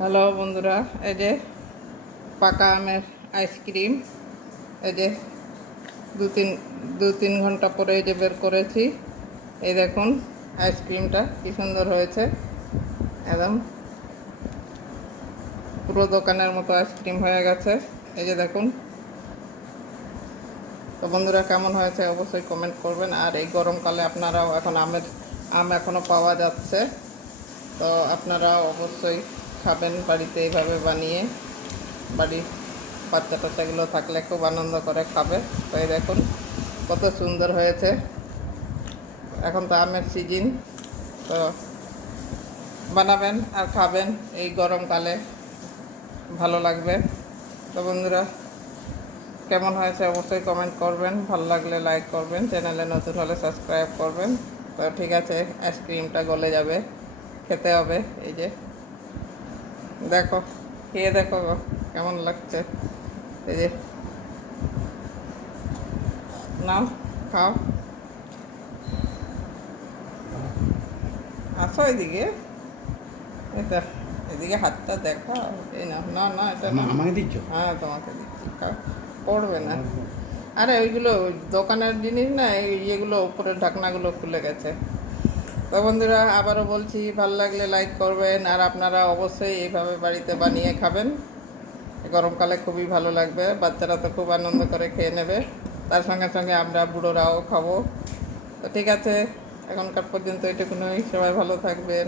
Hello বন্ধুরা, এই যে পাকা আমের আইসক্রিম। এই যে দু তিন ঘন্টা পরে এই যে বের করেছি। এই দেখুন আইসক্রিমটা কি সুন্দর হয়েছে, একদম পুরো দোকানের মতো আইসক্রিম হয়ে গেছে। এই যে দেখুন। তো বন্ধুরা, কেমন হয়েছে অবশ্যই কমেন্ট করবেন। আর এই গরমকালে আপনারাও এখন আম এখনও পাওয়া যাচ্ছে, তো আপনারা অবশ্যই খাবেন বাড়িতে এইভাবে বানিয়ে। বাড়ির বাচ্চা টাচ্চাগুলো থাকলে খুব আনন্দ করে খাবে। তো এই দেখুন কত সুন্দর হয়েছে। এখন তো আমের সিজন, তো বানাবেন আর খাবেন এই গরমকালে, ভালো লাগবে। তো বন্ধুরা, কেমন হয়েছে অবশ্যই কমেন্ট করবেন, ভালো লাগলে লাইক করবেন, চ্যানেলে নতুন হলে সাবস্ক্রাইব করবেন। তো ঠিক আছে, আইসক্রিমটা গলে যাবে, খেতে হবে। এই যে দেখো, খেয়ে দেখো কেমন লাগছে। এই যে নাও, খাও। আসো এদিকে, এটা এদিকে হাতটা দেখা। এই না না না, এটা না, আমাকে দিচ্ছ? হ্যাঁ তোমাকে দিচ্ছি, খাও। পড়বে না। আরে ওইগুলো দোকানের জিনিস না, এগুলো উপরের ঢাকনাগুলো খুলে গেছে। তো বন্ধুরা, আবারও বলছি, ভালো লাগলে লাইক করবেন। আর আপনারা অবশ্যই এইভাবে বাড়িতে বানিয়ে খাবেন, গরমকালে খুবই ভালো লাগবে। বাচ্চারা তো খুব আনন্দ করে খেয়ে নেবে, তার সঙ্গে সঙ্গে আমরা বুড়োরাও খাবো। তো ঠিক আছে, এখনকার পর্যন্ত এটুকুনই। সবাই ভালো থাকবেন।